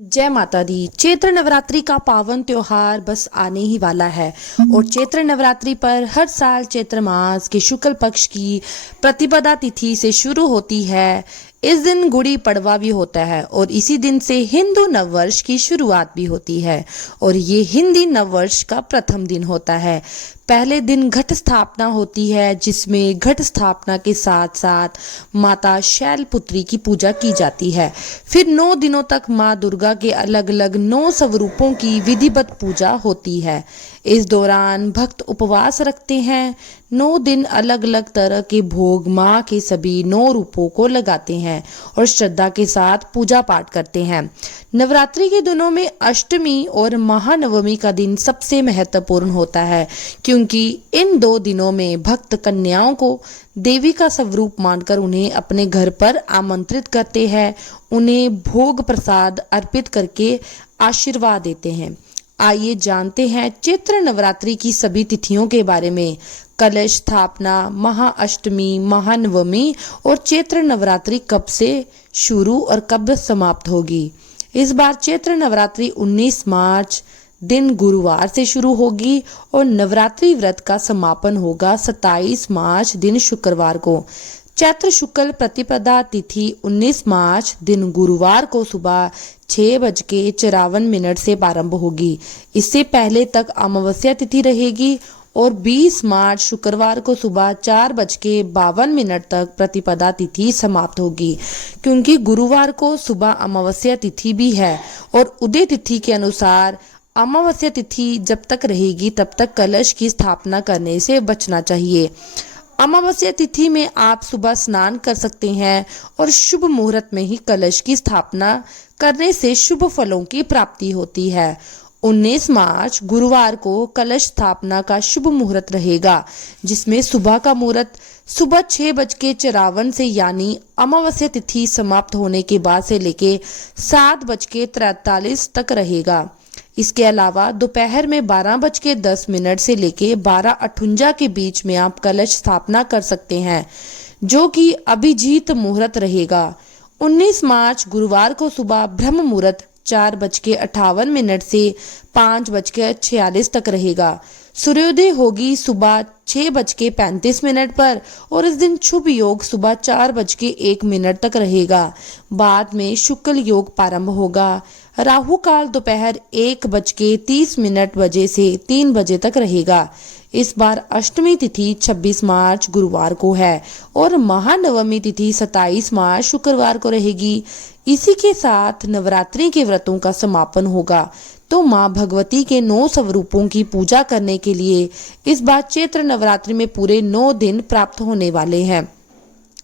जय माता दी। चैत्र नवरात्रि का पावन त्योहार बस आने ही वाला है और चैत्र नवरात्रि पर हर साल चैत्र मास के शुक्ल पक्ष की प्रतिपदा तिथि से शुरू होती है। इस दिन गुड़ी पड़वा भी होता है और इसी दिन से हिंदू नववर्ष की शुरुआत भी होती है और ये हिंदी नववर्ष का प्रथम दिन होता है। पहले दिन घट स्थापना होती है जिसमें घट स्थापना के साथ साथ माता शैलपुत्री की पूजा की जाती है। फिर 9 दिनों तक माँ दुर्गा के अलग अलग 9 स्वरूपों की विधिवत पूजा होती है। इस दौरान भक्त उपवास रखते हैं। 9 दिन अलग अलग तरह के भोग माँ के सभी 9 रूपों को लगाते हैं और श्रद्धा के साथ पूजा पाठ करते हैं। नवरात्रि के दिनों में अष्टमी और महानवमी का दिन सबसे महत्वपूर्ण होता है क्योंकि इन 2 दिनों में भक्त कन्याओं को देवी का स्वरूप मानकर उन्हें अपने घर पर आमंत्रित करते हैं, उन्हें भोग प्रसाद अर्पित करके आशीर्वाद देते हैं। आइए जानते हैं चैत्र नवरात्रि की सभी तिथियों के बारे में। कलश स्थापना, महाअष्टमी, महानवमी और चैत्र नवरात्रि कब से शुरू और कब समाप्त होगी। इस बार चैत्र नवरात्रि 19 मार्च दिन गुरुवार से शुरू होगी और नवरात्रि व्रत का समापन होगा 27 मार्च दिन शुक्रवार को। चैत्र शुक्ल प्रतिपदा तिथि 19 मार्च दिन गुरुवार को सुबह 6:54 से प्रारंभ होगी। इससे पहले तक अमावस्या तिथि रहेगी और 20 मार्च शुक्रवार को सुबह 4:52 तक प्रतिपदा तिथि समाप्त होगी। क्योंकि गुरुवार को सुबह अमावस्या तिथि भी है और उदय तिथि के अनुसार अमावस्या तिथि जब तक रहेगी तब तक कलश की स्थापना करने से बचना चाहिए। अमावस्या तिथि में आप सुबह स्नान कर सकते हैं और शुभ मुहूर्त में ही कलश की स्थापना करने से शुभ फलों की प्राप्ति होती है। 19 मार्च गुरुवार को कलश स्थापना का शुभ मुहूर्त रहेगा जिसमें सुबह का मुहूर्त सुबह 6:54 से यानी अमावस्या तिथि समाप्त होने के बाद से लेके 7:43 तक रहेगा। इसके अलावा दोपहर में 12:10 से लेके 12:58 के बीच में आप कलश स्थापना कर सकते हैं जो कि अभिजीत मुहूर्त रहेगा। 19 मार्च गुरुवार को सुबह ब्रह्म मुहूर्त 4:58 से 5:46 तक रहेगा। सूर्योदय होगी सुबह 6:35 पर और इस दिन शुभ योग सुबह 4:01 तक रहेगा। बाद में शुक्ल योग प्रारंभ होगा। राहु काल दोपहर 1:30 बजे से 3 बजे तक रहेगा। इस बार अष्टमी तिथि 26 मार्च गुरुवार को है और महानवमी तिथि 27 मार्च शुक्रवार को रहेगी। इसी के साथ नवरात्रि के व्रतों का समापन होगा। तो माँ भगवती के 9 स्वरूपों की पूजा करने के लिए इस बार चैत्र नवरात्रि में पूरे 9 दिन प्राप्त होने वाले हैं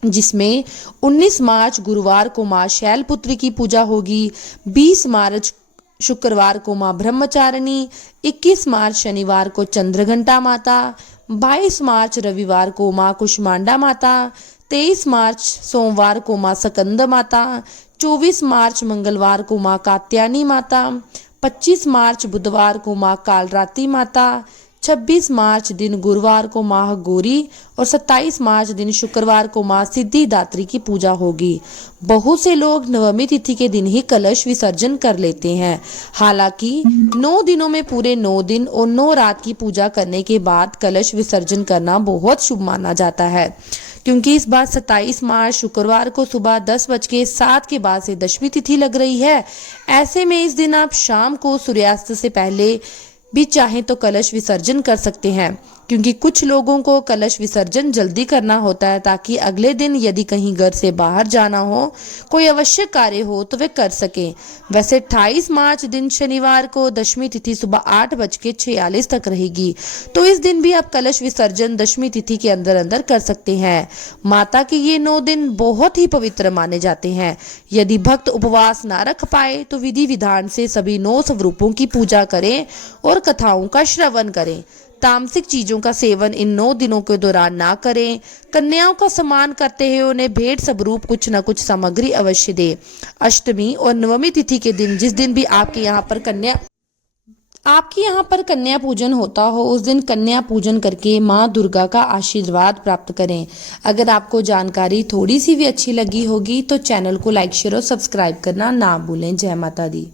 जिसमें 19 मार्च गुरुवार को माँ शैलपुत्री की पूजा होगी, 20 मार्च शुक्रवार को माँ ब्रह्मचारिणी, 21 मार्च शनिवार को चंद्रघंटा माता, 22 मार्च रविवार को माँ कुष्मांडा माता, 23 मार्च सोमवार को माँ स्कंद माता, 24 मार्च मंगलवार को माँ कात्यायनी माता, 25 मार्च बुधवार को माँ कालरात्रि माता, 26 मार्च दिन गुरुवार को माँ गौरी और 27 मार्च दिन शुक्रवार को माँ सिद्धिदात्री की पूजा होगी। बहुत से लोग नवमी तिथि के दिन ही कलश विसर्जन कर लेते हैं। हालांकि 9 दिनों में पूरे 9 दिन और 9 रात की पूजा करने के बाद कलश विसर्जन करना बहुत शुभ माना जाता है क्योंकि इस बार 27 मार्च शुक्रवार को सुबह 10:07 के बाद से दशमी तिथि लग रही है। ऐसे में इस दिन आप शाम को सूर्यास्त से पहले भी चाहें तो कलश विसर्जन कर सकते हैं क्योंकि कुछ लोगों को कलश विसर्जन जल्दी करना होता है ताकि अगले दिन यदि कहीं घर से बाहर जाना हो, कोई आवश्यक कार्य हो तो वे कर सकें। वैसे 28 मार्च दिन शनिवार को दशमी तिथि सुबह 8:46 तक रहेगी तो इस दिन भी आप कलश विसर्जन दशमी तिथि के अंदर अंदर कर सकते हैं। माता के ये 9 दिन बहुत ही पवित्र माने जाते हैं। यदि भक्त उपवास ना रख पाए तो विधि विधान से सभी 9 स्वरूपों की पूजा करें और कथाओं का श्रवण करें। तामसिक चीजों का सेवन इन 9 दिनों के दौरान ना करें। कन्याओं का सम्मान करते हुए उन्हें भेंट स्वरूप कुछ न कुछ सामग्री अवश्य दें। अष्टमी और नवमी तिथि के दिन जिस दिन भी आपके यहाँ पर कन्या पूजन होता हो उस दिन कन्या पूजन करके माँ दुर्गा का आशीर्वाद प्राप्त करें। अगर आपको जानकारी थोड़ी सी भी अच्छी लगी होगी तो चैनल को लाइक शेयर और सब्सक्राइब करना ना भूलें। जय माता दी।